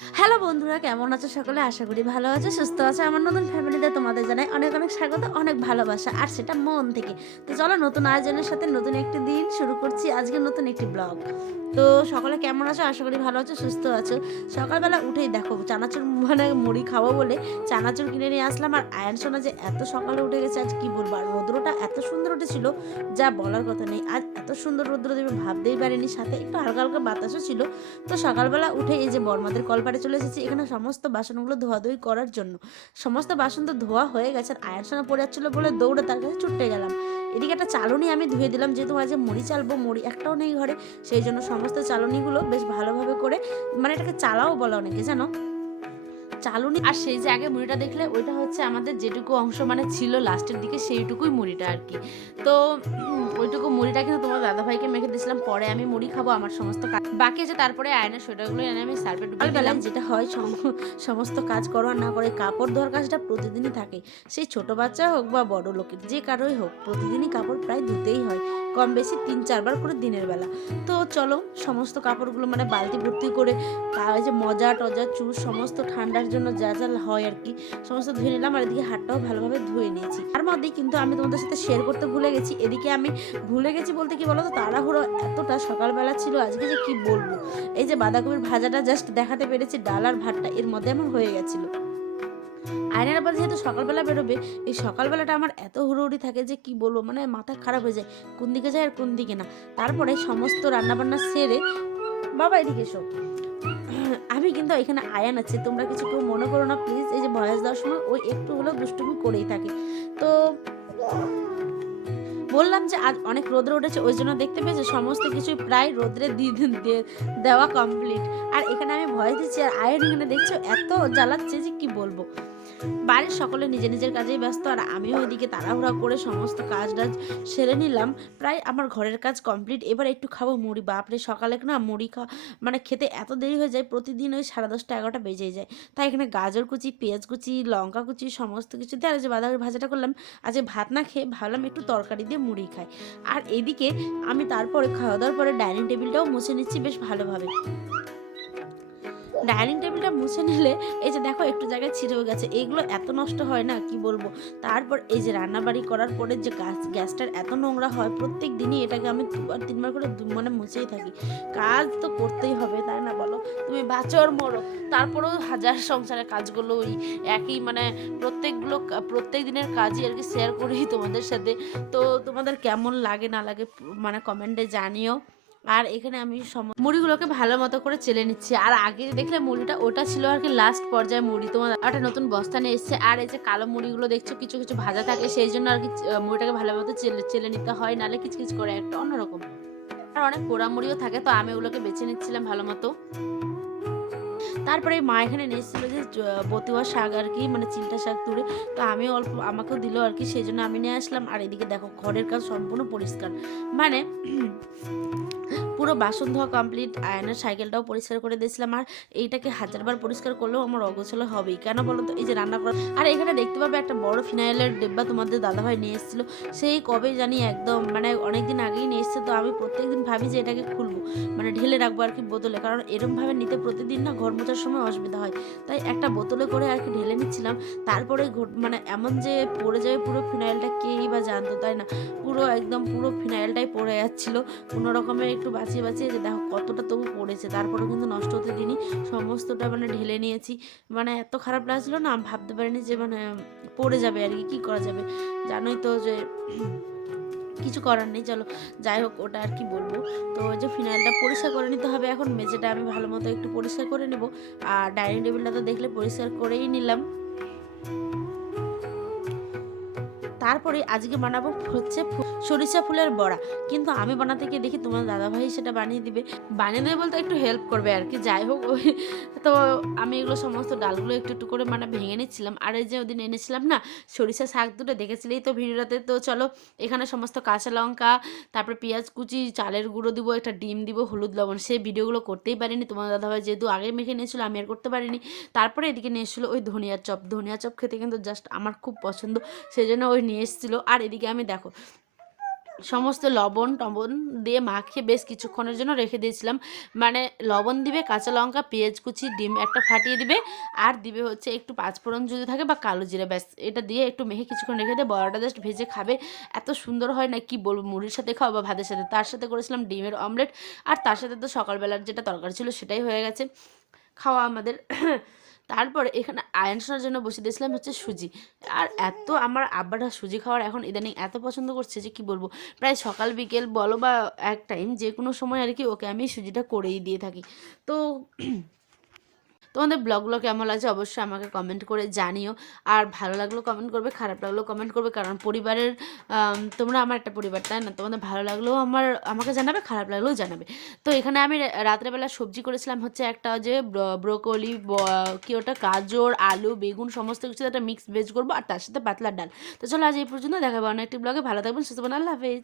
Hello বন্ধুরা, কেমন আছো সকলে? আশা করি ভালো আছো, সুস্থ আছো। আমার নতুন ফ্যামিলিতে তোমাদের জানাই অনেক অনেক স্বাগত, অনেক ভালোবাসা, আর সেটা মন থেকে। তো চলো, নতুন আয়োজনের সাথে নতুন একটি দিন শুরু করছি, আজকে নতুন একটি ব্লগ। তো সকলে কেমন আছো? আশা করি ভালো আছো, সুস্থ আছো। সকালবেলা উঠেই দেখো চানাচুর মুড়ি খাবো বলে চানাচুর কিনে নিয়ে আসলাম। আর আয়ান সোনা যে এত সকালে উঠে গেছে, আজ কি বলবো। আর রৌদ্রটা এত সুন্দর উঠেছিল, যা বলার কথা নেই। আজ এত সুন্দর রৌদ্র দেবে ভাবতেই পারিনি, সাথে একটু হালকা হালকা বাতাসও ছিল। তো সকালবেলা উঠে এই যে বড়মাদের কলপারে চলে এসেছি, এখানে সমস্ত বাসনগুলো ধোয়াধুয়ি করার জন্য। সমস্ত বাসন তো ধোয়া হয়ে গেছে, আর আয়ার সোনা পড়ে যাচ্ছিলো বলে দৌড়ে তার কাছে ছুটে গেলাম। এদিকে একটা চালনি আমি ধুয়ে দিলাম, যেহেতু আজ মুড়ি চালবো, মুড়ি একটাও নেই ঘরে। সেই জন্য সমস্ত চালনিগুলো বেশ ভালোভাবে করে, মানে এটাকে চালাও বলে অনেকে, জানো, চালুনি। আর সেই যে আগে মুড়িটা দেখলে, ওইটা হচ্ছে আমাদের যেটুকু অংশ মানে ছিল লাস্টের দিকে, সেইটুকুই মুড়িটা আর কি। তো ওইটুকু মুড়িটা কিন্তু তোমার দাদাভাইকে মেখে দিয়েছিলাম, পরে আমি মুড়ি খাবো, আমার সমস্ত কাজ বাকি আছে। তারপরে আয়নার সোয়েটারগুলো এনে আমি সার্ফে ডুবিয়ে দিলাম। যেটা হয় সমস্ত কাজ করো আর না করে, কাপড় ধোয়ার কাজটা প্রতিদিনই থাকে। সেই ছোট বাচ্চা হোক বা বড় লোকের, যে কারোই হোক, প্রতিদিনই কাপড় প্রায় ধুতেই হয়, কম বেশি 3-4 বার করে দিনের বেলা। তো চলো, সমস্ত কাপড়গুলো মানে বালতি ভর্তি করে, তার যে মজা টজা চুল সমস্ত ঠান্ডার জন্য যা যা হয় আর কি, সমস্ত ধুয়ে নিলাম। আর এদিকে হাতটাও ভালোভাবে ধুয়ে নিয়েছি। তার মধ্যেই কিন্তু আমি তোমাদের সাথে শেয়ার করতে ভুলে গেছি। এদিকে আমি ভুলে গেছি বলতে কি বলো তো, তাড়াহুড়ো এতটা সকালবেলা ছিল আজকে যে কি বলবো। এই যে বাঁধাকপির ভাজাটা জাস্ট দেখাতে পেরেছি, ডাল আর ভাতটা এর মধ্যে আমার হয়ে গেছিলো। আয়নার আবার যেহেতু সকালবেলা বেরোবে, এই সকালবেলাটা আমার এত হুড়োহুড়ি থাকে যে কি বলবো, মানে মাথা খারাপ হয়ে যায়, কোন দিকে যায় আর কোন দিকে না। তারপরে সমস্ত রান্নাবান্না সেরে, বাবা এদিকে এসো, আমি কিন্তু এখানে আয়ান আছে, তোমরা কিছু কেউ মনে করো না প্লিজ। এই যে ভয়েস দেওয়ার সময় ওই একটু হলেও দুষ্টুমি করেই থাকে। তো বললাম যে আজ অনেক রোদ্র উঠেছে, ওই জন্য দেখতে পেয়েছে সমস্ত কিছু প্রায় রোদ্রে দেওয়া কমপ্লিট। আর এখানে আমি ভয়েস দিচ্ছি, আর আয়ান এখানে দেখছো এত জ্বালাচ্ছে যে কি বলবো। বাড়ির সকলে নিজের নিজের কাজেই ব্যস্ত, আর আমিও ওইদিকে তাড়াহুড়া করে সমস্ত কাজ টাজ সেরে নিলাম। প্রায় আমার ঘরের কাজ কমপ্লিট। এবার একটু খাবো মুড়ি। বাপরে, সকালে না মুড়ি মানে খেতে এত দেরি হয়ে যায়, প্রতিদিন ওই 10:30-11টা বেজেই যায়। তাই এখানে গাজর কুচি, পেঁয়াজ কুচি, লঙ্কা কুচি সমস্ত কিছু দিয়ে, আর যে বাঁধাকপি ভাজাটা করলাম, আজকে ভাত না খেয়ে ভাবলাম একটু তরকারি দিয়ে মুড়ি খাই। আর এদিকে আমি তারপরে খাওয়া দাওয়ার পরে ডাইনিং টেবিলটাও মুছে নিচ্ছি বেশ ভালোভাবে। ডাইনিং টেবিলটা মুছে নিলে এই যে দেখো একটু জায়গায় ছিঁড়েও গেছে, এগুলো এত নষ্ট হয় না কি বলবো। তারপর এই যে রান্নাবাড়ি করার পরে যে গ্যাসটার এত নোংরা হয়, প্রত্যেক দিনই এটাকে আমি 2-3 বার করে মানে মুছেই থাকি। কাজ তো করতেই হবে, তাই না বলো? তুমি বাঁচো আর মরো, তারপরেও হাজার সংসারের কাজগুলো ওই একই, মানে প্রত্যেক দিনের কাজই আর কি শেয়ার করি তোমাদের সাথে। তো তোমাদের কেমন লাগে না লাগে মানে কমেন্টে জানিও। আর এখানে আমি মুড়িগুলোকে ভালো মতো করে চেলে নিচ্ছি। আর আগে দেখলে মুড়িটা ওটা ছিল আর কি লাস্ট পর্যায়ে মুড়ি, তোমার একটা নতুন বস্তা নিয়ে এসছে। আর এই যে কালো মুড়িগুলো দেখছো কিছু কিছু ভাজা থাকে, সেই জন্য আর কি মুড়িটাকে ভালো মতো চেলে চেলে নিতে হয়, নাহলে কিচকিচ করে একটা অন্যরকম। আর অনেক পোড়া মুড়িও থাকে, তো আমি ওগুলোকে বেছে নিচ্ছিলাম ভালো মতো। তারপরে মা এখানে নিয়ে এসেছিলো যে বতুয়া শাক আর কি, মানে চিন্তা শাক তুলে, তো আমিও অল্প আমাকেও দিল আর কি, সেই জন্য আমি নিয়ে আসলাম। আর এদিকে দেখো ঘরের কাজ সম্পূর্ণ পরিষ্কার, মানে পুরো বাসন ধোয়া কমপ্লিট। আয়নার সাইকেলটাও পরিষ্কার করে দিয়েছিলাম। আর এইটাকে হাজারবার পরিষ্কার করলেও আমার অগোছালো হবেই, কেন বলো তো? এই যে রান্না করা, আর এখানে দেখতে পাবে একটা বড় ফিনাইলের ডিব্বা তোমাদের দাদাভাই নিয়ে এসেছিলো, সেই কবে জানি একদম মানে অনেকদিন আগেই নিয়ে এসছে। তো আমি প্রত্যেকদিন ভাবি যে এটাকে খুলবো, মানে ঢেলে রাখবো আর কি বোতলে, কারণ এরমভাবে নিতে প্রতিদিন না ঘর মোছার সময় অসুবিধা হয়। তাই একটা বোতলে করে আর কি ঢেলে নিচ্ছিলাম। তারপরে মানে এমন যে পড়ে যাবে পুরো ফিনাইলটা, কেই বা জানতো, তাই না? পুরো একদম পুরো ফিনাইলটাই পড়ে যাচ্ছিলো কোনো রকমের, একটু বাঁচিয়ে বাঁচিয়ে, যে দেখো কতটা তবু পড়েছে, তারপরেও কিন্তু নষ্ট হতে দিইনি, সমস্তটা মানে ঢেলে নিয়েছি। মানে এত খারাপ লাগছিলো না, ভাবতে পারিনি যে মানে পড়ে যাবে আর কি, কী করা যাবে, জানোই তো যে কিছু করার নেই। চলো যাই হোক, ওটা আর কি বলবো। তো ওই যে ফিনাইলটা পরিষ্কার করে নিতে হবে এখন, মেঝেটা আমি ভালো মতো একটু পরিষ্কার করে নেব। আর ডাইনিং টেবিলটা তো দেখলে পরিষ্কার করেই নিলাম। তারপরে আজকে বানাবো হচ্ছে সরিষা ফুলের বড়া। কিন্তু আমি বানাতে গিয়ে দেখি তোমার দাদাভাই সেটা বানিয়ে দেবে বলতে একটু হেল্প করবে আর কি। যাই হোক, ওই তো আমি এগুলো সমস্ত ডালগুলো একটু একটু করে মানে ভেঙে নিচ্ছিলাম। আর এই যে ওদিন এনেছিলাম না সরিষা শাক দুটো, দেখেছিলেই তো ভিডিওটাতে। তো চলো, এখানে সমস্ত কাঁচা লঙ্কা, তারপরে পেঁয়াজ কুচি, চালের গুঁড়ো দিব, একটা ডিম দিব, হলুদ লবণ, সেই ভিডিওগুলো করতেই পারিনি। তোমার দাদাভাই যেহেতু আগে মেখে নিয়েছিল, আমি আর করতে পারিনি। তারপরে এদিকে নিয়ে এসেছিলো ওই ধনিয়া চপ খেতে কিন্তু জাস্ট আমার খুব পছন্দ, সেই জন্য ওই নিয়ে এসেছিলো। আর এদিকে আমি দেখো সমস্ত লবণ-টবণ দিয়ে মাখিয়ে বেশ কিছুক্ষণের জন্য রেখে দিয়েছিলাম। মানে লবণ দিবে, কাঁচা লঙ্কা, পেঁয়াজ কুচি, ডিম একটা ফাটিয়ে দিবে, আর দিবে হচ্ছে একটু পাঁচফোড়ন যদি থাকে বা কালো জিরা, ব্যাস এটা দিয়ে একটু মেখে কিছুক্ষণ রেখে দিয়ে বড়াটা জাস্ট ভেজে খাবে। এত সুন্দর হয় না কি বলবো, মুড়ির সাথে খাও বা ভাতের সাথে। তার সাথে করেছিলাম ডিমের অমলেট, আর তার সাথে তো সকালবেলার যেটা তরকারি ছিল সেটাই হয়ে গেছে খাওয়া আমাদের। তারপরে এখানে আয়ানসোনার জন্য বসিয়ে দিয়েছিলাম হচ্ছে সুজি। আর এত আমার আব্বাটা সুজি খাওয়ার এখন ইদানিং এত পছন্দ করছে যে কি বলবো। প্রায় সকাল বিকেল বলো বা এক টাইম যেকোনো সময় আর কি ওকে আমি সুজিটা করেই দিয়ে থাকি। তো তোমাদের ব্লগগুলো কেমন লাগছে অবশ্যই আমাকে কমেন্ট করে জানিও। আর ভালো লাগলেও কমেন্ট করবে, খারাপ লাগলেও কমেন্ট করবে, কারণ পরিবারের তোমরা আমার একটা পরিবার, তাই না? তোমাদের ভালো লাগলেও আমাকে জানাবে, খারাপ লাগলেও জানাবে। তো এখানে আমি রাত্রেবেলা সবজি করেছিলাম হচ্ছে একটা যে ব্রোকলি, কি ওটা, গাজর, আলু, বেগুন সমস্ত কিছু একটা মিক্স ভেজ করবো, আর তার সাথে পাতলা ডাল। তো চলো আজ এই পর্যন্ত, দেখাবো অন্য একটি ব্লগে। ভালো থাকবেন, সুস্থ থাকবেন, আল্লাহ হাফেজ।